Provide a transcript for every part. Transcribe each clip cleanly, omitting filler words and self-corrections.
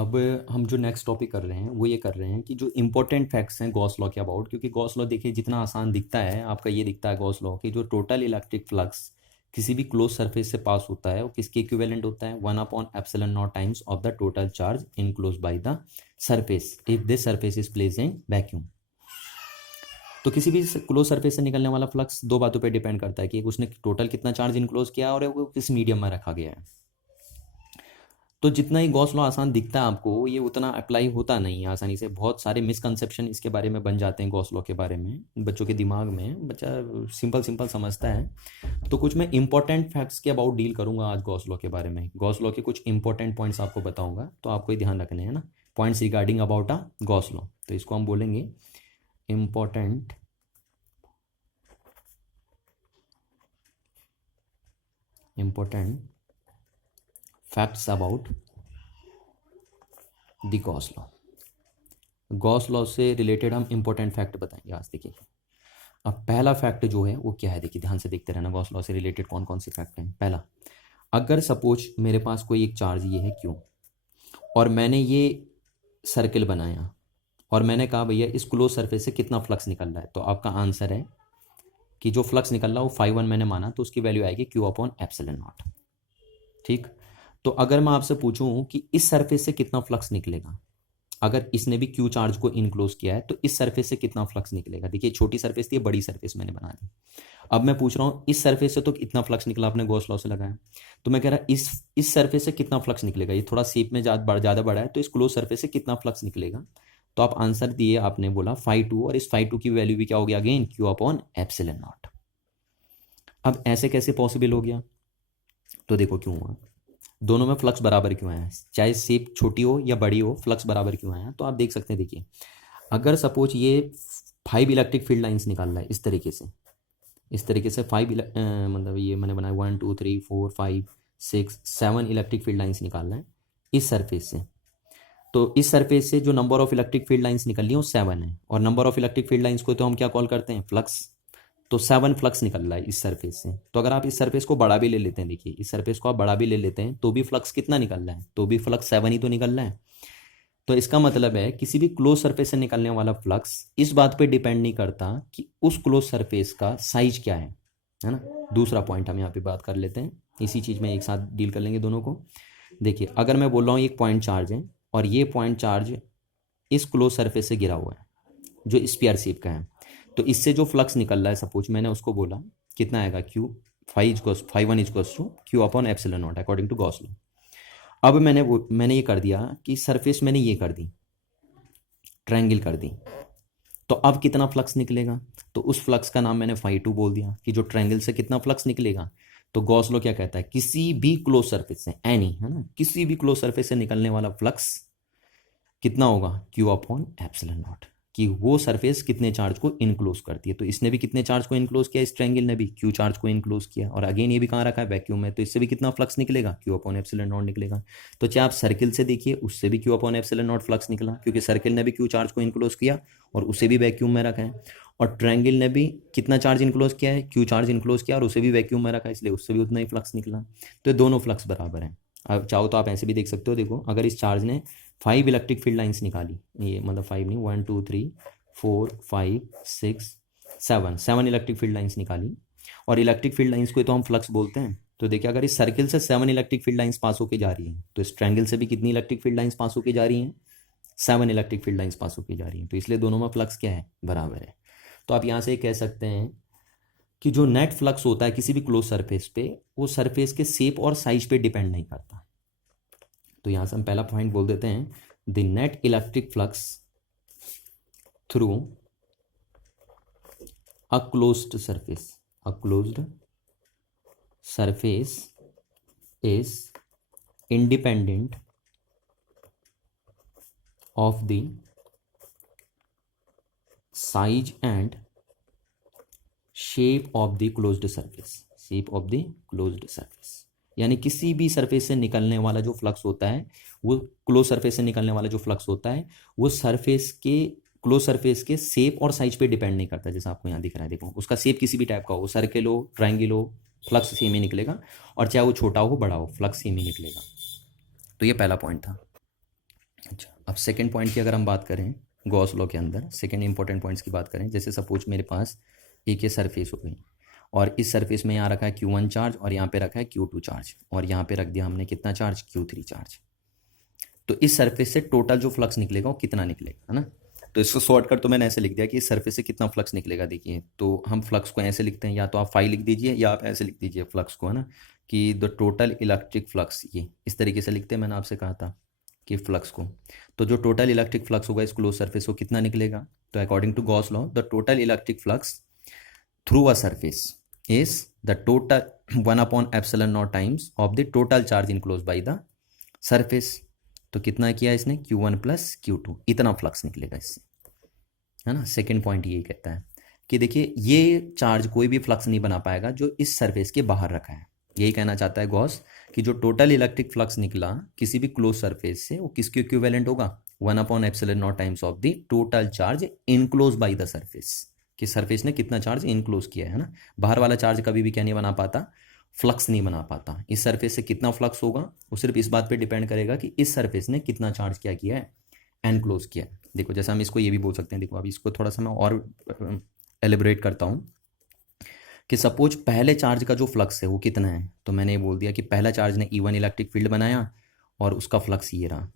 अब हम जो नेक्स्ट टॉपिक कर रहे हैं वो ये कर रहे हैं कि जो इंपॉर्टेंट फैक्ट्स हैं गॉस लॉ के अबाउट, क्योंकि गॉस लॉ देखिए जितना आसान दिखता है आपका ये दिखता है गॉस लॉ कि जो टोटल इलेक्ट्रिक फ्लक्स किसी भी क्लोज सरफेस से पास होता है वो किसके इक्विवेलेंट होता है 1/ε0 times of the total charge enclose by the surface if this surface is place in vacuum. तो किसी भी क्लोज सरफेस से निकलने वाला फ्लक्स दो बातों पे डिपेंड करता है कि उसने टोटल कितना चार्ज इनक्लोज किया और वो किस मीडियम में रखा गया है। तो जितना ही गॉस लॉ आसान दिखता है आपको ये उतना अप्लाई होता नहीं है आसानी से। बहुत सारे मिसकंसेप्शन इसके बारे में बन जाते हैं गॉस लॉ के बारे में बच्चों के दिमाग में। बच्चा सिंपल सिंपल समझता है। तो कुछ मैं इंपॉर्टेंट फैक्ट्स के अबाउट डील करूंगा आज गॉस लॉ के बारे में। गॉस लॉ के कुछ इंपॉर्टेंट पॉइंट्स आपको बताऊंगा, तो आपको ही ध्यान रखने हैं ना, points regarding about a Gauss law. तो इसको हम बोलेंगे important facts about the Gauss law. Gauss law से रिलेटेड हम इंपॉर्टेंट फैक्ट बताएंगे आज। देखिए अब पहला फैक्ट जो है वो क्या है, देखिए ध्यान से देखते रहना गॉस लॉ से रिलेटेड कौन कौन से फैक्ट हैं। पहला, अगर सपोज मेरे पास कोई एक चार्ज ये है क्यू और मैंने ये सर्किल बनाया और मैंने कहा भैया इस क्लोज सरफेस से कितना फ्लक्स निकल रहा है, तो आपका आंसर है कि जो फ्लक्स निकल रहा है वो φ1 मैंने माना तो उसकी वैल्यू आएगी Q/ε0। ठीक, तो अगर मैं आपसे पूछूं कि इस सरफेस से कितना फ्लक्स निकलेगा, अगर इसने भी क्यू चार्ज को इनक्लोज किया है तो इस सरफेस से कितना फ्लक्स निकलेगा। देखिए छोटी सरफेस थी, बड़ी सरफेस मैंने बना दी। अब मैं पूछ रहा हूँ इस सरफेस से तो इतना फ्लक्स निकला, आपने गॉस लॉ से लगाया, तो मैं कह रहा इस सरफेस से कितना फ्लक्स निकलेगा। ये थोड़ा शेप में ज़्यादा बड़ा है तो इस क्लोज सरफेस से कितना फ्लक्स निकलेगा। तो आप आंसर दिए, आपने बोला φ2 और इस φ2 की वैल्यू भी क्या हो गया अगेन Q/ε0। अब ऐसे कैसे पॉसिबल हो गया, तो देखो क्यों हुआ, दोनों में फ्लक्स बराबर क्यों आया, चाहे शेप छोटी हो या बड़ी हो फ्लक्स बराबर क्यों आया। तो आप देख सकते हैं, देखिए अगर सपोज ये 5 इलेक्ट्रिक फील्ड लाइंस निकाल रहा है इस तरीके से, मतलब ये मैंने बनाया 1 2 3 4 5 6 7 इलेक्ट्रिक फील्ड लाइंस निकाल रहा है इस सरफेस से। तो इस सरफेस से जो number of electric field lines निकल रही है वो 7 है, और number of electric field lines को तो हम क्या कॉल करते हैं, फ्लक्स। तो 7 फ्लक्स निकल रहा है इस सरफेस से। तो अगर आप इस सरफेस को बड़ा भी ले लेते हैं, देखिए इस सरफेस को आप बड़ा भी ले लेते हैं तो भी फ्लक्स कितना निकल रहा है, तो भी फ्लक्स 7 ही तो निकल रहा है। तो इसका मतलब है किसी भी क्लोज सरफेस से निकलने वाला फ्लक्स इस बात पे डिपेंड नहीं करता कि उस क्लोज सरफेस का साइज क्या है ना। दूसरा पॉइंट हम यहाँ पे बात कर लेते हैं, इसी चीज़ में एक साथ डील कर लेंगे दोनों को। देखिए अगर मैं बोल रहा हूँ एक पॉइंट चार्ज है और ये पॉइंट चार्ज इस क्लोज सरफेस से गिरा हुआ है जो स्फीयर शेप का है, तो इससे जो फ्लक्स निकल रहा है सपोज मैंने उसको बोला कितना आएगा φ1 Q/ε0 according to Gauss law. अब मैंने ये कर दिया कि सरफेस मैंने ये कर दी, ट्रायंगल कर दी, तो अब कितना फ्लक्स निकलेगा, तो उस फ्लक्स का नाम मैंने φ2 बोल दिया कि जो ट्रायंगल से कितना फ्लक्स निकलेगा। तो गॉस लॉ क्या कहता है, किसी भी क्लोज सरफेस से एनी है ना, किसी भी क्लोज सरफेस से निकलने वाला फ्लक्स कितना होगा Q/ε0, कि वो सरफेस कितने चार्ज को इनक्लोज करती है। तो इसने भी कितने चार्ज को इनक्लोज किया, इस ट्रायंगल ने भी क्यू चार्ज को इनक्लोज किया, और अगेन ये भी कहाँ रखा है, वैक्यूम में, तो इससे भी कितना फ्लक्स निकलेगा Q/ε0 निकलेगा। तो चाहे आप सर्किल से देखिए उससे भी Q/ε0 फ्लक्स निकला, क्योंकि सर्किल ने भी क्यू चार्ज को इनक्लोज किया और उसे भी वैक्यूम में रखा है, और ट्रायंगल ने भी कितना चार्ज इनक्लोज किया है, क्यू चार्ज इनक्लोज किया और उसे भी वैक्यूम में रखा, इसलिए उससे भी उतना ही फ्लक्स निकला। तो दोनों फ्लक्स बराबर हैं। अब चाहो तो आप ऐसे भी देख सकते हो, देखो अगर इस चार्ज ने 5 इलेक्ट्रिक फील्ड लाइंस निकाली, ये मतलब 5 नहीं 1 2 3 4 5 6 7 इलेक्ट्रिक फील्ड लाइंस निकाली, और इलेक्ट्रिक फील्ड लाइंस को तो हम फ्लक्स बोलते हैं। तो देखिए अगर इस सर्किल से 7 इलेक्ट्रिक फील्ड लाइंस पास होकर जा रही हैं तो इस ट्रायंगल से भी कितनी इलेक्ट्रिक फील्ड लाइंस पास होकर जा रही हैं, 7 इलेक्ट्रिक फील्ड लाइंस पास होकर जा रही हैं, तो इसलिए दोनों में फ्लक्स क्या है, बराबर है। तो आप यहाँ से कह सकते हैं कि जो नेट फ्लक्स होता है किसी भी क्लोज सरफेस पे वो सरफेस के शेप और साइज पे डिपेंड नहीं करता। तो यहाँ से हम पहला पॉइंट बोल देते हैं, the net electric flux through a closed surface is independent of the size and shape of the closed surface। यानी किसी भी सरफेस से निकलने वाला जो फ्लक्स होता है, वो क्लोज सरफेस से निकलने वाला जो फ्लक्स होता है वो क्लोज सरफेस के शेप और साइज पे डिपेंड नहीं करता। जैसा आपको यहाँ दिख रहा है, देखो उसका शेप किसी भी टाइप का हो, सर्किल हो ट्रायंगल हो, फ्लक्स सेम ही निकलेगा, और चाहे वो छोटा हो बड़ा हो फ्लक्स सेम ही निकलेगा। तो ये पहला पॉइंट था। अच्छा, अब सेकेंड पॉइंट की अगर हम बात करें गॉस लॉ के अंदर, सेकेंड इंपॉर्टेंट पॉइंट्स की बात करें, जैसे सपोज मेरे पास एक ये सरफेस हो गई और इस सरफेस में यहाँ रखा है Q1 चार्ज और यहाँ पे रखा है Q2 चार्ज और यहाँ पे रख दिया हमने कितना चार्ज, Q3 चार्ज। तो इस सरफेस से टोटल जो फ्लक्स निकलेगा वो कितना निकलेगा, है ना। तो इसको शॉर्टकट तो मैंने ऐसे लिख दिया कि इस सरफेस से कितना फ्लक्स निकलेगा। देखिए, तो हम फ्लक्स को ऐसे लिखते हैं, या तो आप फाई लिख दीजिए या आप ऐसे लिख दीजिए फ्लक्स को, है ना, कि द टोटल इलेक्ट्रिक फ्लक्स, ये इस तरीके से लिखते हैं, मैंने आपसे कहा था कि फ्लक्स को। तो जो टोटल इलेक्ट्रिक फ्लक्स होगा इस क्लोज सरफेस को कितना निकलेगा, तो according to Gauss law the total electric flux through a surface is the total 1/ε0 times of the total charge enclose by the surface. तो कितना किया इसने, Q1 प्लस Q2, इतना फ्लक्स निकलेगा इससे, है ना। सेकेंड पॉइंट ये कहता है कि देखिए ये चार्ज कोई भी फ्लक्स नहीं बना पाएगा जो इस सरफेस के बाहर रखा है। यही कहना चाहता है गॉस कि जो टोटल इलेक्ट्रिक फ्लक्स निकला किसी भी क्लोज सरफेस से वो किसके इक्विवेलेंट होगा, 1/ε0 times of the total charge enclose by the surface, कि सरफेस ने कितना चार्ज इनक्लोज किया है ना। बाहर वाला चार्ज कभी भी क्या नहीं बना पाता, फ्लक्स नहीं बना पाता। इस सरफेस से कितना फ्लक्स होगा वो सिर्फ इस बात पे डिपेंड करेगा कि इस सरफेस ने कितना चार्ज क्या किया है, एनक्लोज किया है। देखो जैसे हम इसको ये भी बोल सकते हैं, देखो अभी इसको थोड़ा सा मैं और एलिब्रेट करता हूँ कि सपोज पहले चार्ज का जो फ्लक्स है वो कितना है, तो मैंने ये बोल दिया कि पहला चार्ज ने E1 इलेक्ट्रिक फील्ड बनाया और उसका फ्लक्स ये रहा।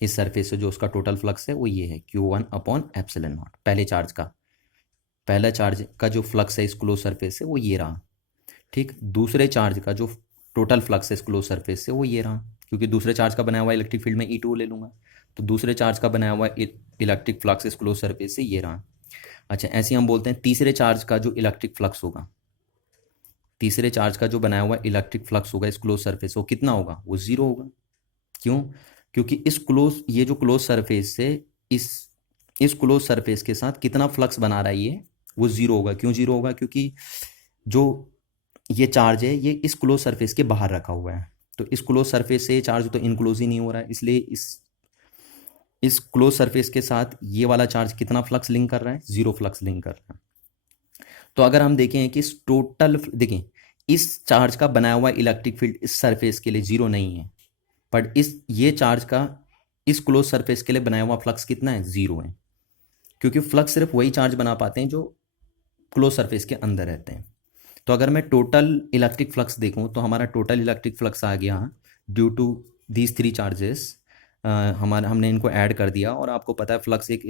इस सरफेस से जो उसका टोटल फ्लक्स है वो ये है Q1/ε0, पहले चार्ज का, पहला चार्ज का जो फ्लक्स है इस क्लोज सरफेस से वो ये रहा। ठीक, दूसरे चार्ज का जो टोटल फ्लक्स है इस क्लोज सरफेस से वो ये रहा, क्योंकि दूसरे चार्ज का बनाया हुआ इलेक्ट्रिक फील्ड में E2 ले लूँगा, तो दूसरे चार्ज का बनाया हुआ इलेक्ट्रिक फ्लक्स इस क्लोज सरफेस से ये रहा। अच्छा, ऐसे हम बोलते हैं तीसरे चार्ज का जो इलेक्ट्रिक फ्लक्स होगा, तीसरे चार्ज का जो बनाया हुआ इलेक्ट्रिक फ्लक्स होगा इस क्लोज सरफेस, वो कितना होगा, वो जीरो होगा। क्यों, क्योंकि इस क्लोज, ये जो क्लोज सरफेस से इस क्लोज सरफेस के साथ कितना फ्लक्स बना रहा है ये, वो जीरो होगा। क्यों जीरो होगा, क्योंकि जो ये चार्ज है ये इस क्लोज सरफेस के बाहर रखा हुआ है, तो इस क्लोज सरफेस से ये चार्ज तो इनक्लोज ही नहीं हो रहा है, इसलिए इस क्लोज सरफेस के साथ ये वाला चार्ज कितना फ्लक्स लिंक कर रहा है, जीरो फ्लक्स लिंक कर रहा है। तो अगर हम देखें कि इस टोटल, देखें इस चार्ज का बनाया हुआ इलेक्ट्रिक फील्ड इस सरफेस के लिए जीरो नहीं है, बट ये चार्ज का इस क्लोज सरफेस के लिए बनाया हुआ फ्लक्स कितना है, जीरो है, क्योंकि फ्लक्स सिर्फ वही चार्ज बना पाते हैं जो क्लोज सरफेस के अंदर रहते हैं। तो अगर मैं टोटल इलेक्ट्रिक फ्लक्स देखूं तो हमारा टोटल इलेक्ट्रिक फ्लक्स आ गया due to these three charges. हमने इनको ऐड कर दिया, और आपको पता है फ्लक्स एक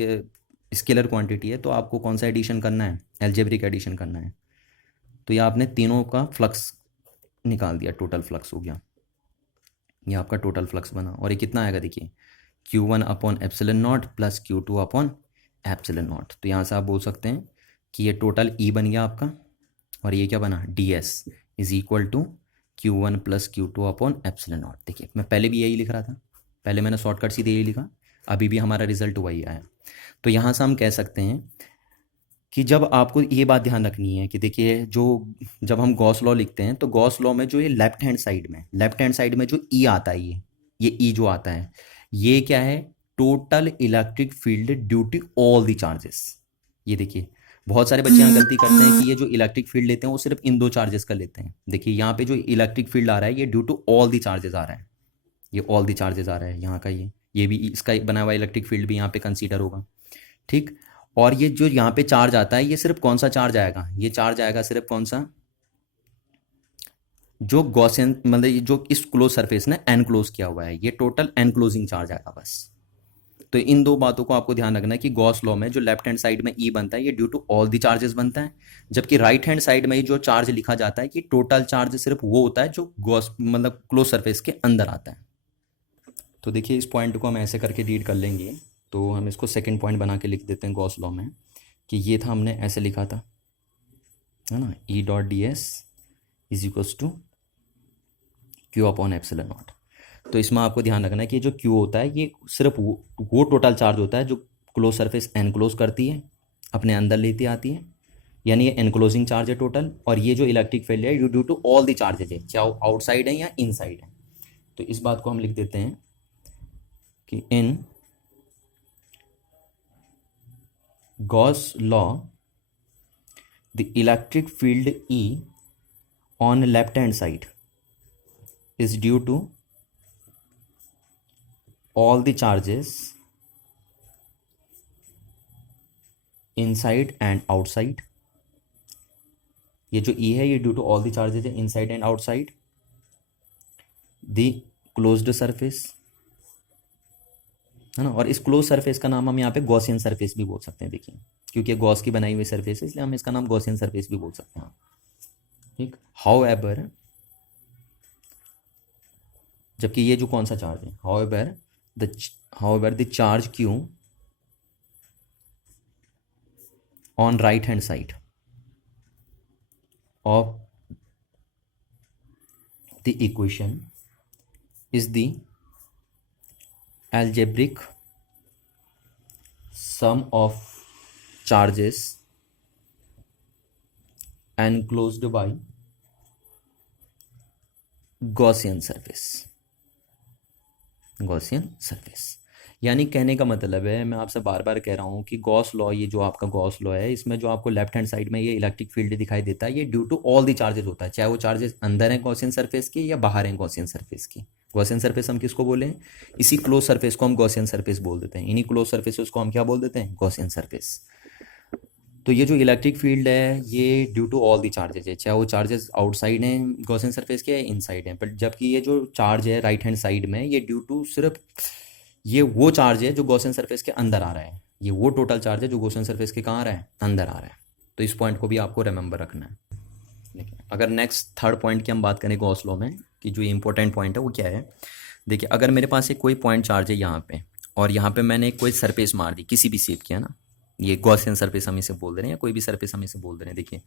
स्केलर क्वांटिटी है, तो आपको कौन सा एडिशन करना है, एल्जेब्रिक एडिशन करना है। तो ये आपने तीनों का फ्लक्स निकाल दिया, टोटल फ्लक्स हो गया, ये आपका टोटल फ्लक्स बना। और ये कितना आएगा, देखिए Q1/ε0 प्लस Q2/ε0। तो यहाँ से आप बोल सकते हैं कि ये टोटल E बन गया आपका, और ये क्या बना, DS is equal to Q1 plus Q2/ε0। देखिए मैं पहले भी यही लिख रहा था, पहले मैंने शॉर्टकट सीधे यही लिखा, अभी भी हमारा रिजल्ट वही आया। तो यहाँ से हम कह सकते हैं कि जब आपको ये बात ध्यान रखनी है कि देखिए जब हम गॉस लॉ लिखते हैं तो गॉस लॉ में जो ये लेफ्ट हैंड साइड में जो ई आता है, ये ई जो आता है ये क्या है, total electric field due to all the charges. ये देखिए बहुत सारे बच्चे यहाँ गलती करते हैं कि ये जो इलेक्ट्रिक फील्ड लेते हैं वो सिर्फ इन दो चार्जेस का लेते हैं। देखिए यहाँ पे जो इलेक्ट्रिक फील्ड आ रहा है ये due to all the charges आ रहा है, ये ऑल दी चार्जेस आ रहा है यहाँ का, ये भी इसका बनाया हुआ इलेक्ट्रिक फील्ड भी यहाँ पे कंसीडर होगा। ठीक, और ये जो यहाँ पे चार्ज आता है ये सिर्फ कौन सा चार्ज आएगा, ये चार्ज आएगा सिर्फ कौन सा, जो गॉसियन, मतलब जो इस क्लोज सरफेस ने एनक्लोज किया हुआ है, ये टोटल एनक्लोजिंग चार्ज आएगा बस। तो इन दो बातों को आपको ध्यान रखना है कि गॉस लॉ में जो लेफ्ट हैंड साइड में ई बनता है ये due to all the charges बनता है, जबकि राइट हैंड साइड में जो चार्ज लिखा जाता है कि टोटल चार्ज सिर्फ वो होता है जो गॉस मतलब क्लोज सरफेस के अंदर आता है। तो देखिए इस पॉइंट को हम ऐसे करके रीड कर लेंगे, तो हम इसको सेकंड पॉइंट बना के लिख देते हैं गॉस लॉ में, कि ये था हमने ऐसे लिखा था, है ना, E.ds is equals to Q/ε0। तो इसमें आपको ध्यान रखना है कि जो Q होता है ये सिर्फ वो टोटल चार्ज होता है जो क्लोज सरफेस एनक्लोज करती है, अपने अंदर लेती आती है, यानी ये एनक्लोजिंग चार्ज है टोटल। और ये जो इलेक्ट्रिक फील्ड है due to all the charges है, चाहे आउटसाइड है या इनसाइड है। तो इस बात को हम लिख देते हैं कि in Gauss law the electric field E on left hand side is due to all the charges inside and outside, ये जो ई है ये due to all the charges है inside and outside the closed surface, है ना। और इस close surface का नाम हम यहाँ पे गॉसियन सरफेस भी बोल सकते हैं, देखिए क्योंकि गॉस की बनाई हुई सरफेस है इसलिए हम इसका नाम गॉसियन सरफेस भी बोल सकते हैं, ठीक। हाउ एवर, जबकि ये जो कौन सा चार्ज है, how ever the charge Q on right hand side of the equation is the algebraic sum of charges enclosed by Gaussian surface, Gaussian surface। यानी कहने का मतलब है, मैं आपसे बार बार कह रहा हूँ कि गॉस लॉ, ये जो आपका गॉस लॉ है, इसमें जो आपको लेफ्ट हैंड साइड में ये इलेक्ट्रिक फील्ड दिखाई देता है, ये due to all the charges होता है, चाहे वो चार्जेस अंदर हैं गॉसियन सरफेस के या बाहर हैं गॉसियन सरफेस की। गॉसियन सरफेस हम किसको बोले हैं, इसी क्लोज सरफेस को हम गॉसियन सरफेस बोल देते हैं, इन्हीं क्लोज सरफेस को हम क्या बोल देते हैं, गॉसियन सरफेस। तो ये जो इलेक्ट्रिक फील्ड है ये due to all the charges है, चाहे वो चार्जेस आउटसाइड हैं गॉसियन सरफेस के या इनसाइड हैं, बट जबकि ये जो चार्ज है राइट हैंड साइड में ये ड्यू टू सिर्फ ये वो चार्ज है जो गॉसियन सरफेस के अंदर आ रहा है, ये वो टोटल चार्ज है जो गॉसियन सरफेस के कहाँ आ रहा है, अंदर आ रहा है। तो इस पॉइंट को भी आपको रिमेंबर रखना है। देखिए अगर नेक्स्ट थर्ड पॉइंट की हम बात करें गॉस लॉ में कि जो इंपॉर्टेंट पॉइंट है वो क्या है, देखिए अगर मेरे पास एक कोई पॉइंट चार्ज है यहाँ पे और यहाँ पे मैंने कोई सरफेस मार दी किसी भी शेप की, है ना, ये गॉसियन सरफेस हम इसे बोल दे रहे हैं या कोई भी सरफेस हम इसे बोल दे रहे हैं। देखिए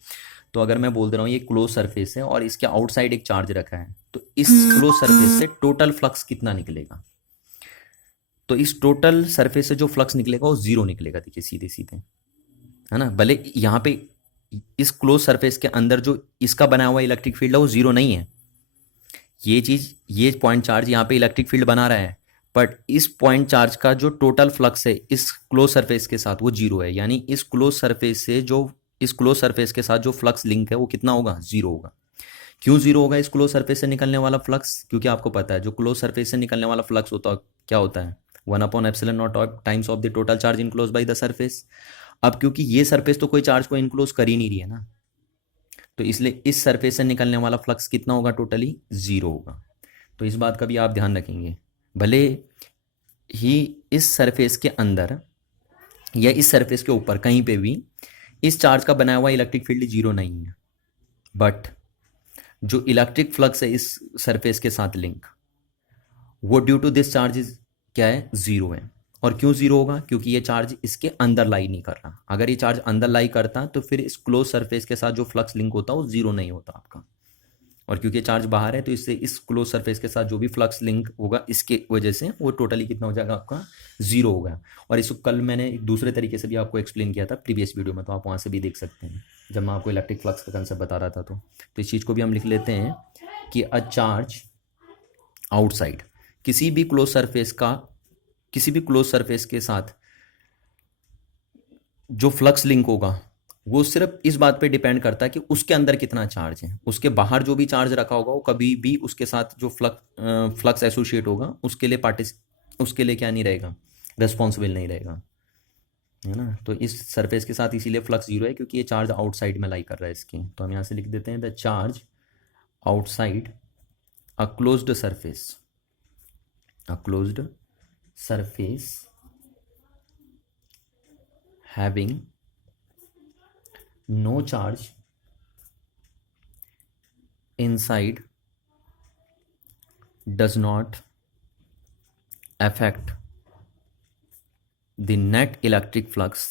तो अगर मैं बोल दे रहा हूँ ये क्लोज सरफेस है और इसके आउटसाइड एक चार्ज रखा है, तो इस क्लोज सरफेस से टोटल फ्लक्स कितना निकलेगा, तो इस टोटल सरफेस से जो फ्लक्स निकलेगा वो जीरो निकलेगा। देखिए सीधे सीधे, है ना, भले यहाँ पे इस क्लोज सरफेस के अंदर जो इसका बना हुआ इलेक्ट्रिक फील्ड है वो जीरो नहीं है, ये चीज, ये पॉइंट चार्ज यहाँ पे इलेक्ट्रिक फील्ड बना रहा है, बट इस पॉइंट चार्ज का जो टोटल फ्लक्स है इस क्लोज सरफेस के साथ वो जीरो है, यानी इस क्लोज सरफेस से जो इस क्लोज सरफेस के साथ जो फ्लक्स लिंक है वो कितना होगा, जीरो होगा। क्यों जीरो होगा इस क्लोज सरफेस से निकलने वाला फ्लक्स, क्योंकि आपको पता है जो क्लोज सरफेस से निकलने वाला फ्लक्स होता है क्या होता है, 1/ε0 times of the total charge enclose by the surface. अब क्योंकि ये सरफेस तो कोई चार्ज को इनक्लोज कर ही नहीं रही है ना, तो इसलिए इस सरफेस से निकलने वाला फ्लक्स कितना होगा, टोटली जीरो होगा। तो इस बात का भी आप ध्यान रखेंगे, भले ही इस सरफेस के अंदर या इस सरफेस के ऊपर कहीं पे भी इस चार्ज का बनाया हुआ इलेक्ट्रिक फील्ड जीरो नहीं है, बट जो इलेक्ट्रिक फ्लक्स है इस सरफेस के साथ लिंक वो ड्यू टू दिस चार्ज क्या है, जीरो है। और क्यों जीरो होगा, क्योंकि ये चार्ज इसके अंदर लाई नहीं कर रहा। अगर ये चार्ज अंदर लाई करता तो फिर इस क्लोज सरफेस के साथ जो फ्लक्स लिंक होता वो जीरो नहीं होता आपका, और क्योंकि चार्ज बाहर है तो इससे इस क्लोज सरफेस के साथ जो भी फ्लक्स लिंक होगा इसके वजह से वो टोटली कितना हो जाएगा, आपका जीरो होगा। और इसको कल मैंने एक दूसरे तरीके से भी आपको एक्सप्लेन किया था प्रीवियस वीडियो में, तो आप वहाँ से भी देख सकते हैं जब मैं आपको इलेक्ट्रिक फ्लक्स का कंसेप्ट बता रहा था। तो इस चीज़ को भी हम लिख लेते हैं कि अ चार्ज आउटसाइड किसी भी क्लोज सरफेस के साथ जो फ्लक्स लिंक होगा वो सिर्फ इस बात पे डिपेंड करता है कि उसके अंदर कितना चार्ज है, उसके बाहर जो भी चार्ज रखा होगा वो कभी भी उसके साथ जो फ्लक्स एसोसिएट होगा उसके लिए क्या नहीं रहेगा, रिस्पॉन्सिबल नहीं रहेगा, है ना। तो इस सरफेस के साथ इसीलिए फ्लक्स जीरो है क्योंकि ये चार्ज आउटसाइड में लाई कर रहा है इसकी। तो हम यहाँ से लिख देते हैं the charge outside a closed surface having no charge inside does not affect the net electric flux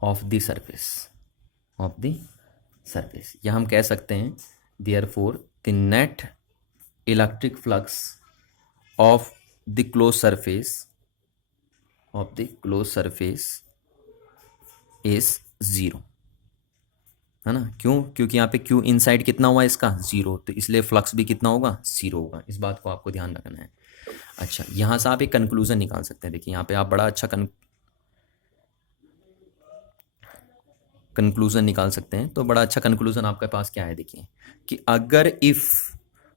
of the surface या हम कह सकते हैं therefore the net electric flux of the closed surface is zero, है ना। क्यों, क्योंकि यहाँ पे क्यू इनसाइड कितना हुआ इसका, जीरो, तो इसलिए फ्लक्स भी कितना होगा, जीरो होगा। इस बात को आपको ध्यान रखना है। अच्छा, यहाँ से आप एक कंक्लूजन निकाल सकते हैं। देखिए यहाँ पे आप बड़ा अच्छा कंक्लूजन निकाल सकते हैं। तो बड़ा अच्छा कंक्लूजन आपके पास क्या है, देखिए कि अगर इफ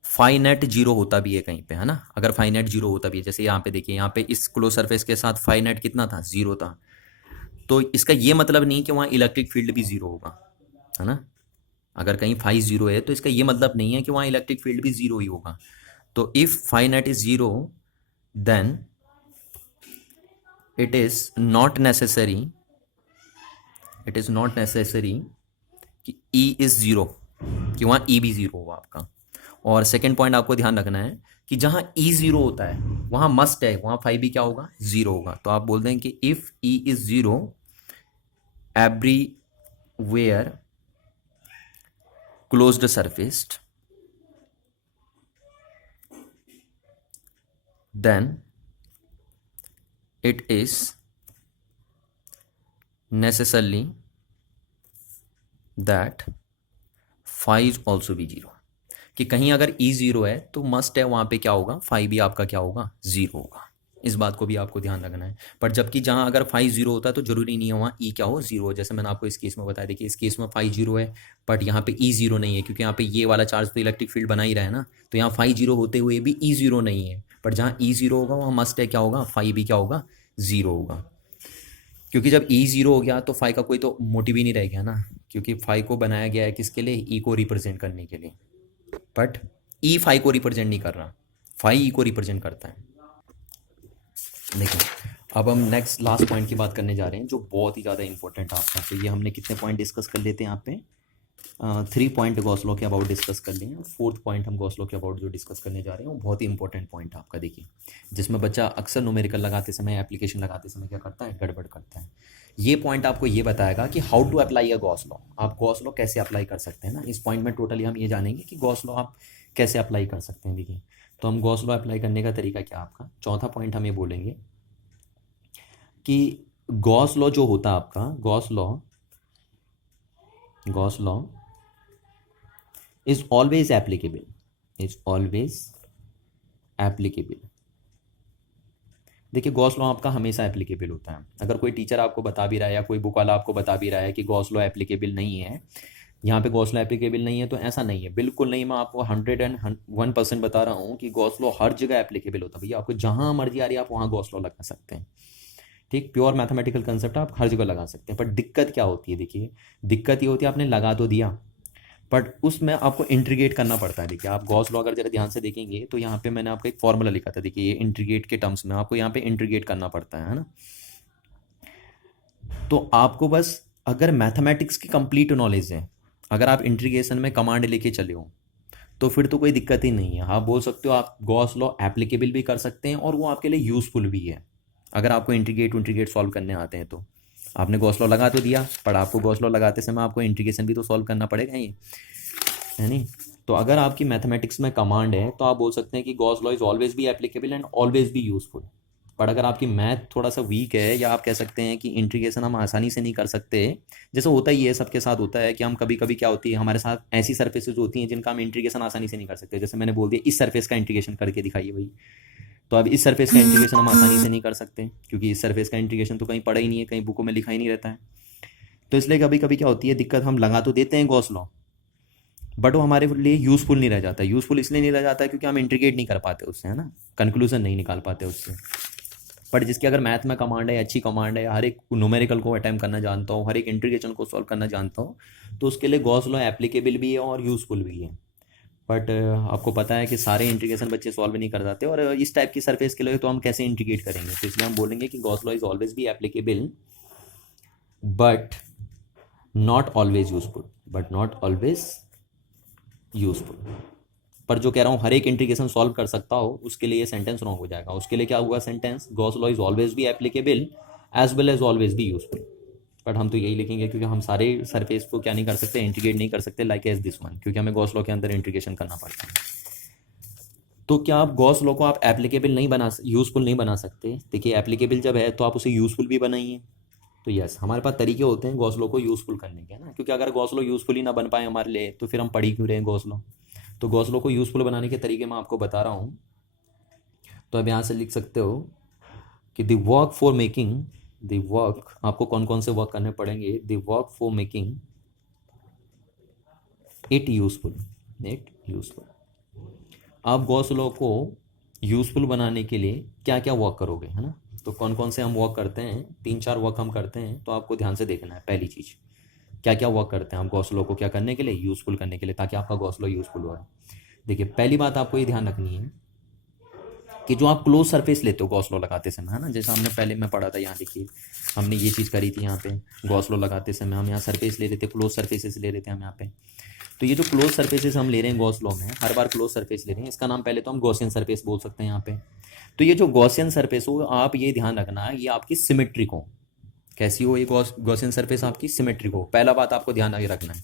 फाई नेट जीरो होता भी है कहीं पे, है ना। अगर फाई नेट जीरो होता भी है, जैसे यहाँ पे देखिए, यहाँ पे इस क्लोज सरफेस के साथ फाई नेट कितना था, जीरो था, तो इसका ये मतलब नहीं कि वहाँ इलेक्ट्रिक फील्ड भी जीरो होगा, है ना। अगर कहीं फाई जीरो है तो इसका ये मतलब नहीं है कि वहाँ इलेक्ट्रिक फील्ड भी जीरो ही होगा। तो if phi net is zero, then it is not necessary, it is not necessary कि ई इज जीरो, कि वहाँ ई भी जीरो होगा आपका। और सेकेंड पॉइंट आपको ध्यान रखना है कि जहाँ ई जीरो होता है वहाँ मस्ट है, वहाँ फाई भी क्या होगा, जीरो होगा। तो आप बोल दें कि if E is zero everywhere closed surfaced, then it is necessarily that phi is also be zero, कि कहीं अगर ई जीरो है तो मस्ट है वहाँ पे क्या होगा, फाई भी आपका क्या होगा, जीरो होगा। इस बात को भी आपको ध्यान रखना है। पर जबकि जहाँ अगर फाई जीरो होता है तो जरूरी नहीं है वहाँ ई क्या हो, जीरो हो। जैसे मैंने आपको इस केस में बताया, देखिए इस केस में फाई जीरो है बट यहाँ पे ई जीरो नहीं है, क्योंकि यहाँ पे ये वाला चार्ज तो इलेक्ट्रिक फील्ड बना ही रहा है ना। तो यहाँ फाई जीरो होते हुए भी ई जीरो नहीं है, पर जहाँ ई जीरो होगा वहाँ मस्ट है क्या होगा, फाई भी क्या होगा, जीरो होगा। क्योंकि जब ई जीरो हो गया तो फाई का कोई तो मोटिव ही नहीं रह गया ना, क्योंकि फाई को बनाया गया है किसके लिए, ई को रिप्रेजेंट करने के लिए। बट ई फाई को रिप्रेजेंट नहीं कर रहा, फाई ई को रिप्रेजेंट करता है। देखिए अब हम नेक्स्ट लास्ट पॉइंट की बात करने जा रहे हैं जो बहुत ही ज़्यादा इंपॉर्टेंट है आपका। तो ये हमने कितने पॉइंट डिस्कस कर लेते हैं यहाँ पे, 3 पॉइंट गॉस लॉ के अबाउट डिस्कस कर लिए। फोर्थ पॉइंट हम गॉस लॉ के अबाउट जो डिस्कस करने जा रहे हैं वो बहुत ही इंपॉर्टेंट पॉइंट है आपका। देखिए जिसमें बच्चा अक्सर न्यूमेरिकल लगाते समय, एप्लीकेशन लगाते समय क्या करता है, गड़बड़ करता है। ये पॉइंट आपको ये बताएगा कि how to apply a Gauss law, आप गॉस लॉ कैसे अप्लाई कर सकते हैं ना। इस पॉइंट में टोटली हम ये जानेंगे कि गॉस लॉ आप कैसे अप्लाई कर सकते हैं। देखिए तो हम गॉस लॉ अप्लाई करने का तरीका क्या आपका, चौथा पॉइंट हम ये बोलेंगे कि गॉस लॉ जो होता है आपका, Gauss law is always applicable, is always applicable. देखिए गॉस लॉ आपका हमेशा एप्लीकेबल होता है। अगर कोई टीचर आपको बता भी रहा है या कोई बुक वाला आपको बता भी रहा है कि गॉस लॉ एप्लीकेबल नहीं है, यहाँ पे गॉस लॉ एप्लीकेबल नहीं है, तो ऐसा नहीं है, बिल्कुल नहीं। मैं आपको 101% बता रहा हूँ कि गॉस लॉ हर जगह एप्लीकेबल होता है भैया। आपको जहाँ मर्जी आ रही है आप वहाँ गॉस लॉ लगा सकते हैं। ठीक, प्योर मैथमेटिकल कंसेप्ट आप हर जगह लगा सकते हैं। पर दिक्कत क्या होती है, देखिए दिक्कत ये होती है आपने लगा तो दिया बट उसमें आपको इंटीग्रेट करना पड़ता है। देखिए आप गॉस लॉ अगर जरा ध्यान से देखेंगे तो यहाँ पे मैंने आपको एक फॉर्मूला लिखा था, देखिए ये इंटीग्रेट के टर्म्स में आपको यहाँ पे इंटीग्रेट करना पड़ता है ना। तो आपको बस अगर मैथमेटिक्स की कंप्लीट नॉलेज है, अगर आप इंटीग्रेशन में कमांड लेके चले हो तो फिर तो कोई दिक्कत ही नहीं है। आप बोल सकते हो आप गॉस लॉ एप्लीकेबल भी कर सकते हैं और वो आपके लिए यूजफुल भी है। अगर आपको इंटीग्रेट सॉल्व करने आते हैं तो आपने गॉस लॉ लगा तो दिया, पर आपको गॉस लॉ लगाते समय आपको इंटीग्रेशन भी तो सॉल्व करना पड़ेगा ही, है नहीं। तो अगर आपकी मैथमेटिक्स में कमांड है तो आप बोल सकते हैं कि गॉस लॉ इज ऑलवेज भी एप्लीकेबल एंड ऑलवेज भी यूजफुल। पर अगर आपकी मैथ थोड़ा सा वीक है या आप कह सकते हैं कि इंटीग्रेशन हम आसानी से नहीं कर सकते, जैसे होता ही है सबके साथ होता है कि हम कभी कभी क्या होती है हमारे साथ ऐसी सर्फेसेज होती हैं जिनका हम इंटीग्रेशन आसानी से नहीं कर सकते। जैसे मैंने बोल दिया इस सर्फेस का इंटीग्रेशन करके दिखाइए भाई, तो अब इस सरफेस का इंटीग्रेशन हम आसानी से नहीं कर सकते क्योंकि इस सरफेस का इंटीग्रेशन तो कहीं पढ़ा ही नहीं है, कहीं बुकों में लिखा ही नहीं रहता है। तो इसलिए कभी कभी क्या होती है दिक्कत, हम लगा तो देते हैं गॉस लॉ बट वो हमारे लिए यूज़फुल नहीं रह जाता। यूज़फुल इसलिए नहीं रह जाता है क्योंकि हम इंटीग्रेट नहीं कर पाते उससे, है ना, कंक्लूजन नहीं निकाल पाते उससे। बट जिसकी अगर मैथ में कमांड है, अच्छी कमांड है, हर एक न्यूमेरिकल को अटैम्प्ट करना जानता हो, हर एक इंटीग्रेशन को सॉल्व करना जानता हो, तो उसके लिए गॉस लॉ एप्लीकेबल भी है और यूज़फुल भी है। बट आपको पता है कि सारे इंटीग्रेशन बच्चे सॉल्व नहीं कर जाते, और इस टाइप की सरफेस के लिए तो हम कैसे इंटीग्रेट करेंगे। तो इसलिए हम बोलेंगे कि गॉस लॉ इज ऑलवेज भी applicable but not always useful, but not always useful. पर जो कह रहा हूँ हर एक इंटीग्रेशन सॉल्व कर सकता हो, उसके लिए सेंटेंस रॉन्ग हो जाएगा। उसके लिए क्या हुआ sentence, Gauss law is always भी applicable as well as always भी यूजफुल। बट हम तो यही लिखेंगे क्योंकि हम सारे सरफेस को क्या नहीं कर सकते, इंटीग्रेट नहीं कर सकते लाइक एज दिस वन, क्योंकि हमें गॉस लॉ के अंदर इंटीग्रेशन करना पड़ता है। तो क्या आप गॉस लॉ को आप एप्लीकेबल नहीं बना, यूजफुल नहीं बना सकते। देखिए एप्लीकेबल जब है तो आप उसे यूजफुल भी बनाइए। तो यस, हमारे पास तरीके होते हैं गॉस लॉ को यूजफुल करने के ना, क्योंकि अगर गॉस लॉ यूजफुल ही ना बन पाए हमारे लिए तो फिर हम पढ़ ही क्यों रहे हैं गॉस लॉ। तो गॉस लॉ को यूजफुल बनाने के तरीके मैं आपको बता रहा हूँ। तो अब यहाँ से लिख सकते हो कि the work for making, the work, आपको कौन कौन से वर्क करने पड़ेंगे, the work for making it useful, it useful. आप गॉस लॉ को यूज़फुल बनाने के लिए क्या क्या वर्क करोगे, है ना। तो कौन कौन से हम वर्क करते हैं, 3-4 वर्क हम करते हैं, तो आपको ध्यान से देखना है। पहली चीज़, क्या क्या वर्क करते हैं हम गॉस लॉ को क्या करने के लिए, यूज़फुल करने के लिए, ताकि आपका गॉस लॉ यूज़फुल हो। देखिए पहली बात आपको ये ध्यान रखनी है कि जो आप क्लोज सरफेस लेते हो गॉस लॉ लगाते समय, है ना, जैसे हमने पहले मैं पढ़ा था, यहाँ देखिए हमने ये चीज़ करी थी। यहाँ पे गॉस लॉ लगाते समय हम यहाँ सरफेस ले रहे थे, क्लोज सरफेसेस ले रहे थे हम यहाँ पे। तो ये जो क्लोज सरफेसेस हम ले रहे हैं गॉस लॉ में, हर बार क्लोज सरफेस ले रहे हैं, इसका नाम पहले तो हम गॉसियन सरफेस बोल सकते हैं यहाँ पे। तो ये जो गॉसियन सरफेस हो, आप ये ध्यान रखना है ये आपकी सिमेट्रिक हो। कैसी हो ये गॉसियन सरफेस आपकी, सिमेट्रिक हो। पहला बात आपको ध्यान रखना है,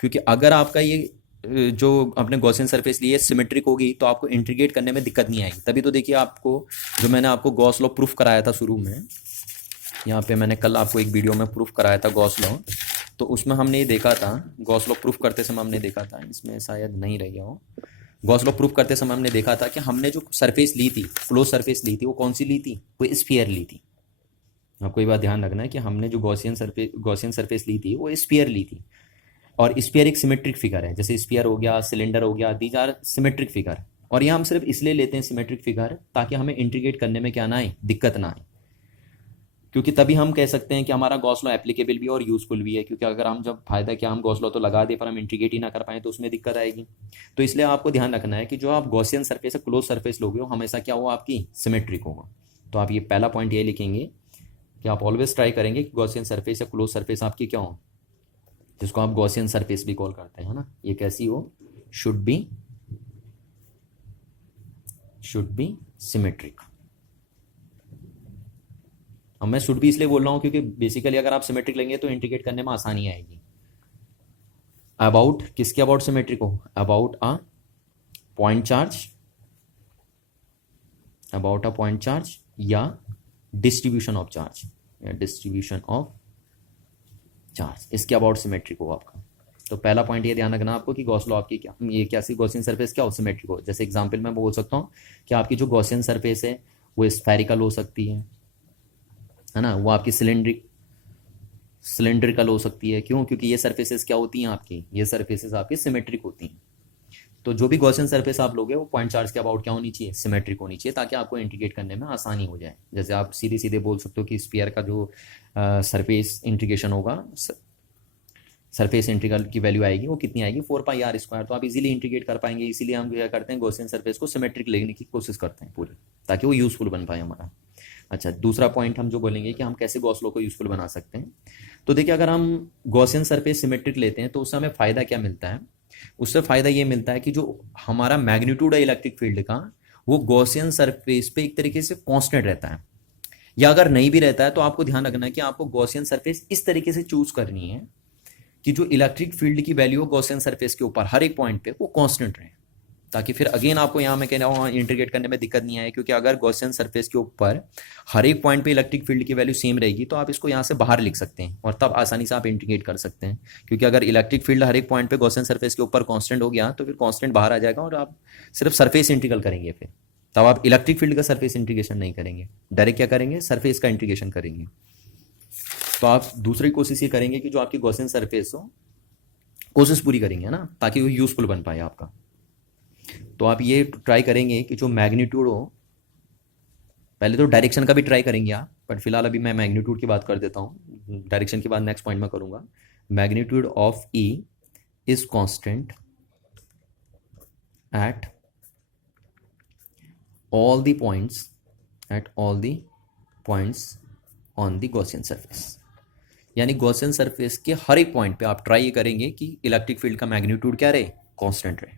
क्योंकि अगर आपका ये जो अपने गॉसियन सरफेस लिए सिमेट्रिक होगी तो आपको इंटीग्रेट करने में दिक्कत नहीं आएगी। तभी तो देखिए आपको जो मैंने आपको गॉस लॉ प्रूफ कराया था शुरू में, यहाँ पे मैंने कल आपको एक वीडियो में प्रूफ कराया था गॉस लॉ, तो उसमें हमने ये देखा था, गॉस लॉ प्रूफ करते समय हमने देखा था, इसमें शायद नहीं रह गया हो, गॉस लॉ प्रूफ करते समय हमने देखा था कि हमने जो सरफेस ली थी, क्लोज सरफेस ली थी, वो कौन सी ली थी, वो स्फीयर ली थी। आपको ये बात ध्यान रखना है कि हमने जो गॉसियन सरफेस ली थी वो स्फीयर ली थी। और स्फीयर एक सिमेट्रिक फिगर है, जैसे स्फीयर हो गया, सिलेंडर हो गया, दीज आर सिमेट्रिक फिगर। और यहाँ हम सिर्फ इसलिए लेते हैं सिमेट्रिक फिगर ताकि हमें इंटीग्रेट करने में क्या ना आए, दिक्कत ना आए। क्योंकि तभी हम कह सकते हैं कि हमारा गॉस लॉ एप्लीकेबल भी और यूजफुल भी है। क्योंकि अगर हम जब फायदा क्या, हम गॉस लॉ तो लगा दे पर हम इंटीग्रेट ही ना कर पाए तो उसमें दिक्कत आएगी। तो इसलिए आपको ध्यान रखना है कि जो आप गॉसियन सरफेस है, क्लोज सरफेस लोगे, वो हमेशा क्या हो, आपकी सिमेट्रिक होगा। तो आप ये पहला पॉइंट ये लिखेंगे कि आप ऑलवेज ट्राई करेंगे कि गॉसियन सरफेस या क्लोज सरफेस आपकी क्या हो, जिसको आप गॉसियन सरफेस भी कॉल करते हैं, है ना, ये कैसी हो, शुड बी सिमेट्रिक। अब मैं शुड भी इसलिए बोल रहा हूँ क्योंकि बेसिकली अगर आप सिमेट्रिक लेंगे तो इंटीग्रेट करने में आसानी आएगी। अबाउट किसके अबाउट सिमेट्रिक हो, about a point charge, about a point charge या डिस्ट्रीब्यूशन ऑफ चार्ज, या डिस्ट्रीब्यूशन ऑफ चार्ज, इसके अबाउट सिमेट्रिक हो आपका। तो पहला पॉइंट ये ध्यान रखना आपको कि गॉस लॉ आपकी क्या, ये कैसी गॉसियन सरफेस क्या हो, सिमेट्रिक हो। जैसे एग्जांपल मैं बोल सकता हूँ कि आपकी जो गॉसियन सरफेस है वो स्फेरिकल हो सकती है ना, वो आपकी सिलेंड्रिकल हो सकती है। क्यों, क्योंकि ये सरफेसेस क्या होती हैं आपकी, ये सरफेसेस आपकी सिमेट्रिक होती हैं। तो जो भी गॉसियन सरफेस आप लोगे वो पॉइंट चार्ज के अबाउट क्या होनी चाहिए, सिमेट्रिक होनी चाहिए, ताकि आपको इंटीग्रेट करने में आसानी हो जाए। जैसे आप सीधे सीधे बोल सकते हो कि स्फीयर का जो सरफेस इंटीग्रेशन होगा, सरफेस इंटीग्रल की वैल्यू आएगी, वो कितनी आएगी, 4πr²। तो आप इजीली इंटीग्रेट कर पाएंगे। इसीलिए हम क्या करते हैं, गॉसियन सरफेस को सिमेट्रिक लेने की कोशिश करते हैं पूरी, ताकि वो यूजफुल बन पाए हमारा। अच्छा, दूसरा पॉइंट हम जो बोलेंगे कि हम कैसे गॉस लॉ को यूजफुल बना सकते हैं। तो देखिए अगर हम गॉसियन सरफेस सिमेट्रिक लेते हैं तो उससे हमें फ़ायदा क्या मिलता है, उससे फ़ायदा ये मिलता है कि जो हमारा मैग्नीट्यूड है इलेक्ट्रिक फील्ड का, वो गॉसियन सरफेस पे एक तरीके से कांस्टेंट रहता है। या अगर नहीं भी रहता है तो आपको ध्यान रखना है कि आपको गॉसियन सरफेस इस तरीके से चूज करनी है कि जो इलेक्ट्रिक फील्ड की वैल्यू हो गॉसियन सरफेस के ऊपर हर एक पॉइंट पे वो कांस्टेंट रहे, ताकि फिर अगेन आपको यहाँ मैं कह रहा हूँ इंटीग्रेट करने में दिक्कत नहीं आए। क्योंकि अगर गॉसियन सरफेस के ऊपर हर एक पॉइंट पे इलेक्ट्रिक फील्ड की वैल्यू सेम रहेगी तो आप इसको यहाँ से बाहर लिख सकते हैं और तब आसानी से आप इंटीग्रेट कर सकते हैं। क्योंकि अगर इलेक्ट्रिक फील्ड हर एक पॉइंट पे गॉसियन सरफेस के ऊपर कांस्टेंट हो गया तो फिर कांस्टेंट बाहर आ जाएगा और आप सिर्फ सरफेस इंटीग्रल करेंगे, फिर तब आप इलेक्ट्रिक फील्ड का सरफेस इंटीग्रेशन नहीं करेंगे, डायरेक्ट क्या करेंगे, सरफेस का इंटीग्रेशन करेंगे। तो आप दूसरी कोशिश ये करेंगे कि जो आपकी गॉसियन सरफेस हो, कोशिश पूरी करेंगे ना, ताकि वो यूजफुल बन पाए आपका। तो आप ये ट्राई करेंगे कि जो मैग्नीट्यूड हो, पहले तो डायरेक्शन का भी ट्राई करेंगे आप, बट फिलहाल अभी मैं मैग्नीट्यूड की बात कर देता हूँ, डायरेक्शन के बाद नेक्स्ट पॉइंट में करूँगा। Magnitude of E is constant at all the points on the Gaussian surface. यानी गॉसियन सरफेस के हर एक पॉइंट पे आप ट्राई करेंगे कि इलेक्ट्रिक फील्ड का मैग्नीट्यूड क्या रहे, कांस्टेंट रहे,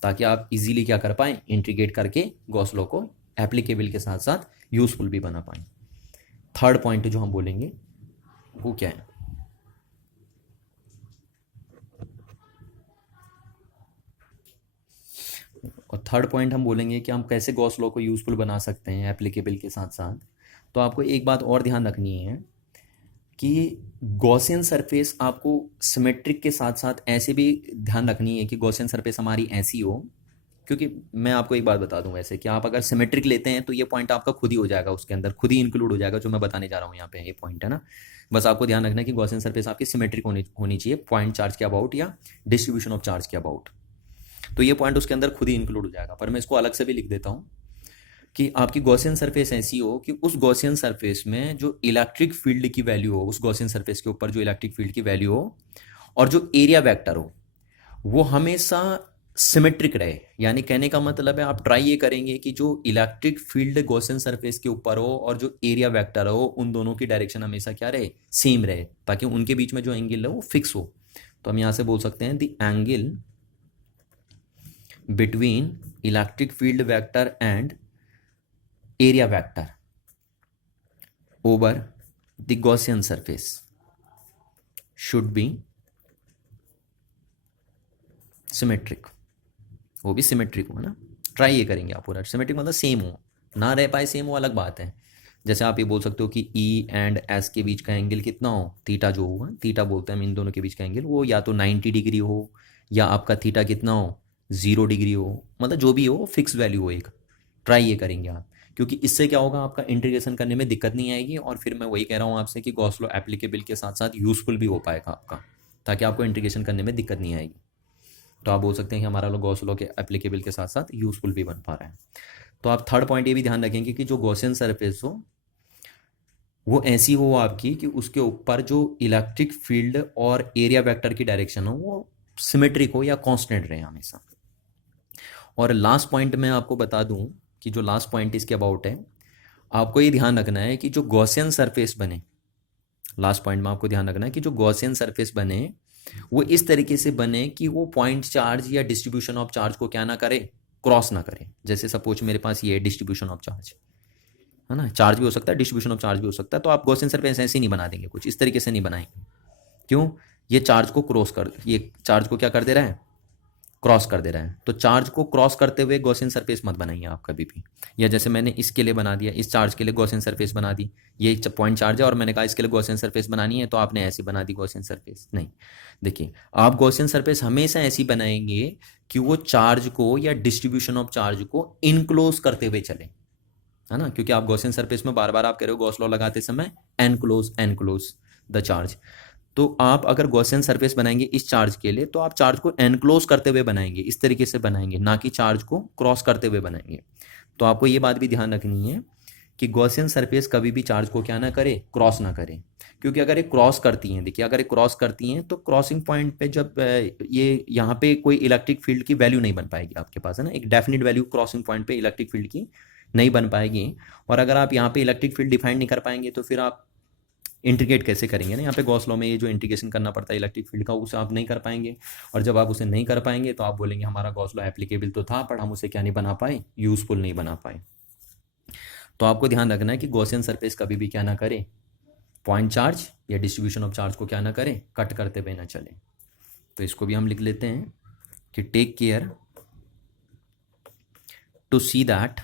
ताकि आप इजीली क्या कर पाएँ, इंटीग्रेट करके गॉस लॉ को एप्लीकेबल के साथ साथ यूजफुल भी बना पाएँ। थर्ड पॉइंट जो हम बोलेंगे वो क्या है, और थर्ड पॉइंट हम बोलेंगे कि हम कैसे गॉस लॉ को यूजफुल बना सकते हैं एप्लीकेबल के साथ साथ। तो आपको एक बात और ध्यान रखनी है कि गॉसियन सरफेस आपको सिमेट्रिक के साथ साथ ऐसे भी ध्यान रखनी है कि गॉसियन सरफेस हमारी ऐसी हो, क्योंकि मैं आपको एक बात बता दूं वैसे कि आप अगर सिमेट्रिक लेते हैं तो ये पॉइंट आपका खुद ही हो जाएगा, उसके अंदर खुद ही इंक्लूड हो जाएगा जो मैं बताने जा रहा हूँ यहाँ पे, ये पॉइंट है ना। बस आपको ध्यान रखना है कि गॉसियन सरफेस आपकी सिमेट्रिक होनी चाहिए पॉइंट चार्ज के अबाउट या डिस्ट्रीब्यूशन ऑफ चार्ज के अबाउट। तो ये पॉइंट उसके अंदर खुद ही इंक्लूड हो जाएगा, पर मैं इसको अलग से भी लिख देता हूँ कि आपकी गॉसियन सरफेस ऐसी हो कि उस गॉसियन सरफेस में जो इलेक्ट्रिक फील्ड की वैल्यू हो, उस गॉसियन सरफेस के ऊपर जो इलेक्ट्रिक फील्ड की वैल्यू हो और जो एरिया वेक्टर हो वो हमेशा सिमेट्रिक रहे। यानी कहने का मतलब है आप ट्राई ये करेंगे कि जो इलेक्ट्रिक फील्ड गॉसियन सरफेस के ऊपर हो और जो एरिया वेक्टर हो उन दोनों की डायरेक्शन हमेशा क्या रहे, सेम रहे, ताकि उनके बीच में जो एंगल है वो फिक्स हो। तो हम यहाँ से बोल सकते हैं the angle between electric field vector and area vector over the Gaussian surface should be symmetric. वो भी सिमेट्रिक हो ना, ट्राई ये करेंगे आप पूरा सिमेट्रिक मतलब सेम हो, ना रह पाए सेम हो अलग बात है। जैसे आप ये बोल सकते हो कि ई एंड एस के बीच का एंगल कितना हो, थीटा जो होगा, थीटा बोलते हैं हम इन दोनों के बीच का एंगल, वो या तो 90 डिग्री हो या आपका थीटा कितना हो 0 डिग्री हो, मतलब जो भी हो फिक्स वैल्यू हो एक। ट्राई ये करेंगे आप, क्योंकि इससे क्या होगा आपका इंटीग्रेशन करने में दिक्कत नहीं आएगी, और फिर मैं वही कह रहा हूँ आपसे कि गॉस लॉ एप्लीकेबल के साथ साथ यूजफुल भी हो पाएगा आपका, ताकि आपको इंटीग्रेशन करने में दिक्कत नहीं आएगी। तो आप बोल सकते हैं कि हमारा गॉस लॉ के एप्लीकेबल के साथ साथ यूजफुल भी बन पा रहा है। तो आप थर्ड पॉइंट ये भी ध्यान रखेंगे कि जो गॉसियन सरफेस हो वो ऐसी हो आपकी कि उसके ऊपर जो इलेक्ट्रिक फील्ड और एरिया वेक्टर की डायरेक्शन हो वो सिमेट्रिक हो या कांस्टेंट रहे हमेशा। और लास्ट पॉइंट मैं आपको बता दूं कि जो लास्ट पॉइंट इसके अबाउट है, आपको ये ध्यान रखना है कि जो गॉसियन सरफेस बने, लास्ट पॉइंट में आपको ध्यान रखना है कि जो गॉसियन सरफेस बने वो इस तरीके से बने कि वो पॉइंट चार्ज या डिस्ट्रीब्यूशन ऑफ चार्ज को क्या ना करे, क्रॉस ना करे। जैसे सपोज मेरे पास ये डिस्ट्रीब्यूशन ऑफ चार्ज है ना, चार्ज भी हो सकता है, डिस्ट्रीब्यूशन ऑफ चार्ज भी हो सकता है, तो आप गॉसियन सरफेस ऐसे नहीं बना देंगे, कुछ इस तरीके से नहीं बनाएंगे। क्यों? ये चार्ज को क्रॉस कर, ये चार्ज को क्या कर दे रहा है, क्रॉस कर दे रहा है। तो चार्ज को क्रॉस करते हुए गॉसियन सरफेस मत बनाइए आप कभी भी। या जैसे मैंने इसके लिए बना दिया, इस चार्ज के लिए गॉसियन सरफेस बना दी, ये पॉइंट चार्ज है और मैंने कहा इसके लिए गॉसियन सरफेस बनानी है, तो आपने ऐसी बना दी गॉसियन सरफेस। नहीं, देखिए आप गॉसियन सरफेस हमेशा ऐसी बनाएंगे कि वो चार्ज को या डिस्ट्रीब्यूशन ऑफ चार्ज को इनक्लोज करते हुए चले, है ना, क्योंकि आप गॉसियन सरफेस में बार बार आप कह रहे हो गॉस लॉ लगाते समय एनक्लोज द चार्ज। तो आप अगर गॉसियन सरफेस बनाएंगे इस चार्ज के लिए, तो आप चार्ज को एनक्लोज करते हुए बनाएंगे, इस तरीके से बनाएंगे, ना कि चार्ज को क्रॉस करते हुए बनाएंगे। तो आपको ये बात भी ध्यान रखनी है कि गॉसियन सरफेस कभी भी चार्ज को क्या ना करे, क्रॉस ना करे। क्योंकि अगर ये क्रॉस करती हैं, देखिए अगर ये क्रॉस करती हैं तो क्रॉसिंग पॉइंट पे जब ये यहाँ पे कोई इलेक्ट्रिक फील्ड की वैल्यू नहीं बन पाएगी आपके पास, है ना, एक डेफिनेट वैल्यू क्रॉसिंग पॉइंट पे इलेक्ट्रिक फील्ड की नहीं बन पाएगी। और अगर आप यहाँ पे इलेक्ट्रिक फील्ड डिफाइन नहीं कर पाएंगे तो फिर आप इंटीग्रेट कैसे करेंगे ना, यहाँ पे गॉस लॉ में ये जो इंटीग्रेशन करना पड़ता है इलेक्ट्रिक फील्ड का, उसे आप नहीं कर पाएंगे। और जब आप उसे नहीं कर पाएंगे तो आप बोलेंगे हमारा गॉस लॉ एप्लीकेबल तो था पर हम उसे क्या नहीं बना पाए, यूजफुल नहीं बना पाए। तो आपको ध्यान रखना है कि गॉसियन सरफेस कभी भी क्या ना करे, पॉइंट चार्ज या डिस्ट्रीब्यूशन ऑफ चार्ज को क्या ना करे, कट करते हुए ना चले। तो इसको भी हम लिख लेते हैं कि take care to see that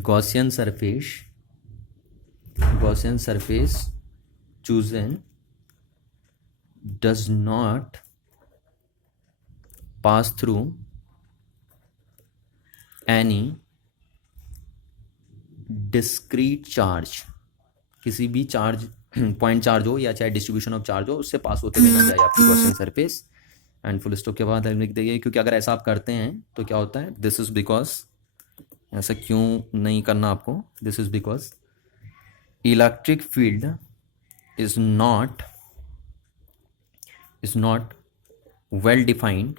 Gaussian surface chosen does not pass through any discrete charge, किसी भी चार्ज पॉइंट चार्ज हो या चाहे डिस्ट्रीब्यूशन ऑफ चार्ज हो उससे पास होते हुए ना जाए आपकी Gaussian surface. And full stop के बाद लिख देंगे, क्योंकि अगर ऐसा आप करते हैं तो क्या होता है, दिस इज बिकॉज, ऐसा क्यों नहीं करना आपको, this is because electric field is not well defined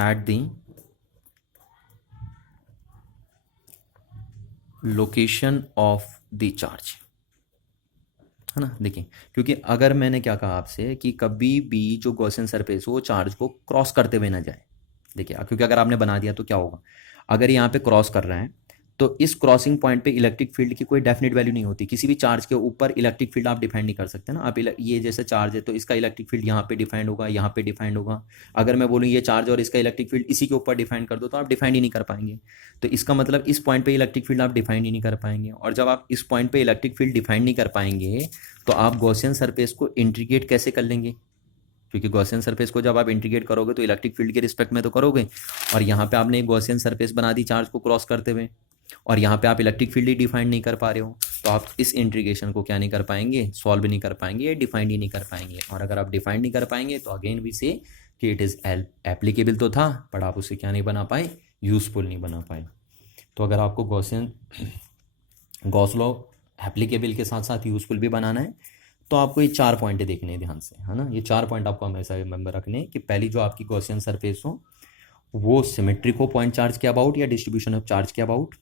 at the location of the charge, है ना। देखिए क्योंकि अगर मैंने क्या कहा आपसे कि कभी भी जो गॉसियन सरफेस हो वो चार्ज को क्रॉस करते हुए ना जाए। देखिए क्योंकि अगर आपने बना दिया तो क्या होगा, अगर यहाँ पे क्रॉस कर रहा है तो इस क्रॉसिंग पॉइंट पे इलेक्ट्रिक फील्ड की कोई डेफिनेट वैल्यू नहीं होती। किसी भी चार्ज के ऊपर इलेक्ट्रिक फील्ड आप डिफाइन नहीं कर सकते ना। आप ये जैसे चार्ज है तो इसका इलेक्ट्रिक फील्ड यहाँ पे डिफाइंड होगा, यहाँ पे डिफाइंड होगा। अगर मैं बोलूँ ये चार्ज और इसका इलेक्ट्रिक फील्ड इसी के ऊपर डिफाइन कर दो तो आप डिफाइन ही नहीं कर पाएंगे। तो इसका मतलब इस पॉइंट पे इलेक्ट्रिक फील्ड आप डिफाइन ही नहीं कर पाएंगे। और जब आप इस पॉइंट पे इलेक्ट्रिक फील्ड डिफाइन नहीं कर पाएंगे तो आप गॉसियन सरफेस को इंटीग्रेट कैसे कर लेंगे, क्योंकि गॉसियन सरफेस को जब आप इंटीग्रेट करोगे तो इलेक्ट्रिक फील्ड के रिस्पेक्ट में तो करोगे। और यहाँ पे आपने एक गॉसियन सरफेस बना दी चार्ज को क्रॉस करते हुए, और यहाँ पे आप इलेक्ट्रिक फील्ड ही डिफाइन नहीं कर पा रहे हो, तो आप इस इंटीग्रेशन को क्या नहीं कर पाएंगे, सॉल्व नहीं कर पाएंगे, या डिफाइन ही नहीं कर पाएंगे। और अगर आप डिफाइन नहीं कर पाएंगे तो अगेन वी से कि इट इज़ एप्लीकेबल तो था, बट आप उसे क्या नहीं बना पाए, यूजफुल नहीं बना पाए। तो अगर आपको गॉस लॉ एप्लीकेबल के साथ साथ यूजफुल भी बनाना है, तो आपको ये 4 पॉइंट देखने हैं ध्यान से, है ना। ये 4 पॉइंट आपको हमेशा रिमेंबर रखने हैं कि पहली जो आपकी गॉसियन सरफेस हो वो सिमेट्रिक हो पॉइंट चार्ज के अबाउट, या डिस्ट्रीब्यूशन ऑफ चार्ज के अबाउट,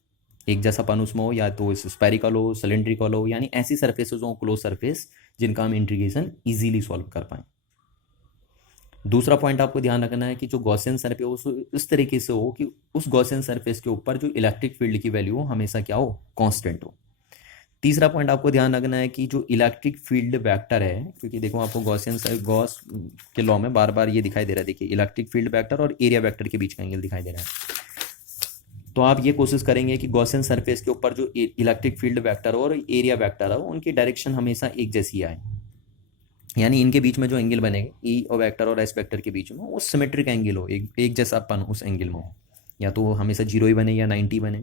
एक जैसापन उसमें हो, या तो स्पेरिकल हो, सिलेंड्रिकल हो, यानी ऐसी सरफेसेस हो, क्लोज सरफेस, जिनका हम इंटीग्रेशन इजीली सॉल्व कर पाएँ। दूसरा पॉइंट आपको ध्यान रखना है कि जो गॉसियन सरफेस इस तरीके से हो कि उस गॉसियन सरफेस के ऊपर जो इलेक्ट्रिक फील्ड की वैल्यू हो हमेशा क्या हो, कांस्टेंट हो। तीसरा पॉइंट आपको ध्यान रखना है कि जो इलेक्ट्रिक फील्ड वेक्टर है, क्योंकि देखो आपको गॉस के लॉ में बार बार ये दिखाई दे रहा है, देखिए इलेक्ट्रिक फील्ड वेक्टर और एरिया वेक्टर के बीच का एंगल दिखाई दे रहा है। तो आप ये कोशिश करेंगे कि गॉसियन सरफेस के ऊपर जो इलेक्ट्रिक फील्ड वेक्टर और एरिया वेक्टर है उनकी डायरेक्शन हमेशा एक जैसी आए, यानी इनके बीच में जो एंगल बनेगा ई और वेक्टर और एस वेक्टर के बीच में वो सिमेट्रिक एंगल हो, एक जैसापन उस एंगल में हो, या तो हमेशा 0 ही बने या 90 बने,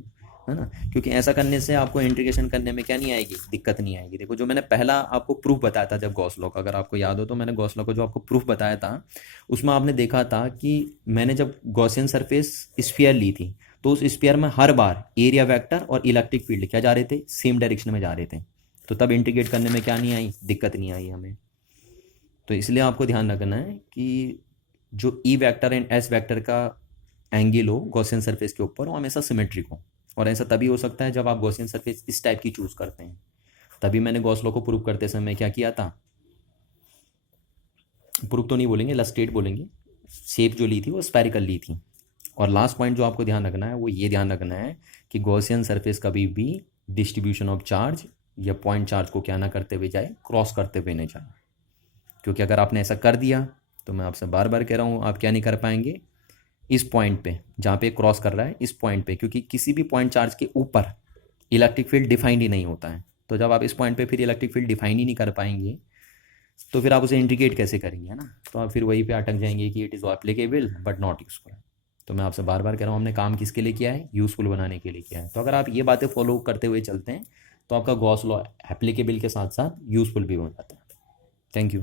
है ना। क्योंकि ऐसा करने से आपको इंटीग्रेशन करने में क्या नहीं आएगी, दिक्कत नहीं आएगी। देखो जो मैंने पहला आपको प्रूफ बताया था जब गॉस लॉ का, अगर आपको याद हो तो मैंने गॉस लॉ का जो आपको प्रूफ बताया था उसमें आपने देखा था कि मैंने जब गॉसियन सरफेस स्फीयर ली थी तो उस स्फीयर में हर बार एरिया वेक्टर और इलेक्ट्रिक फील्ड क्या जा रहे थे, सेम डायरेक्शन में जा रहे थे, तो तब इंटीग्रेट करने में क्या नहीं आई, दिक्कत नहीं आई हमें। तो इसलिए आपको ध्यान रखना है कि जो E vector and S vector का एंगल हो गॉसियन सरफेस के ऊपर वो हमेशा सिमेट्रिक हो, और ऐसा तभी हो सकता है जब आप गॉसियन सरफेस इस टाइप की चूज करते हैं। तभी मैंने गॉस लॉ को प्रूव करते समय क्या किया था, प्रूफ तो नहीं बोलेंगे, इलस्ट्रेट बोलेंगे, शेप जो ली थी वो स्पेरिकल ली थी। और लास्ट पॉइंट जो आपको ध्यान रखना है वो ये ध्यान रखना है कि गॉसियन सरफेस कभी भी डिस्ट्रीब्यूशन ऑफ चार्ज या पॉइंट चार्ज को क्या ना करते हुए जाए, क्रॉस करते हुए नहीं जाए। क्योंकि अगर आपने ऐसा कर दिया तो मैं आपसे बार बार कह रहा हूँ आप क्या नहीं कर पाएंगे, इस पॉइंट पे जहाँ पे क्रॉस कर रहा है इस पॉइंट पे, क्योंकि किसी भी पॉइंट चार्ज के ऊपर इलेक्ट्रिक फील्ड डिफाइंड ही नहीं होता है। तो जब आप इस पॉइंट पे फिर इलेक्ट्रिक फील्ड डिफाइन ही नहीं कर पाएंगे तो फिर आप उसे इंडिकेट कैसे करेंगे, है ना। तो आप फिर वहीं पे अटक जाएंगे कि it is applicable but not useful. तो मैं आपसे बार बार कह रहा हूँ हमने काम किसके लिए किया है, यूजफुल बनाने के लिए किया है। तो अगर आप ये बातें फॉलो करते हुए चलते हैं तो आपका गॉस लॉ एप्लीकेबल के साथ साथ यूजफुल भी हो जाता है। Thank you.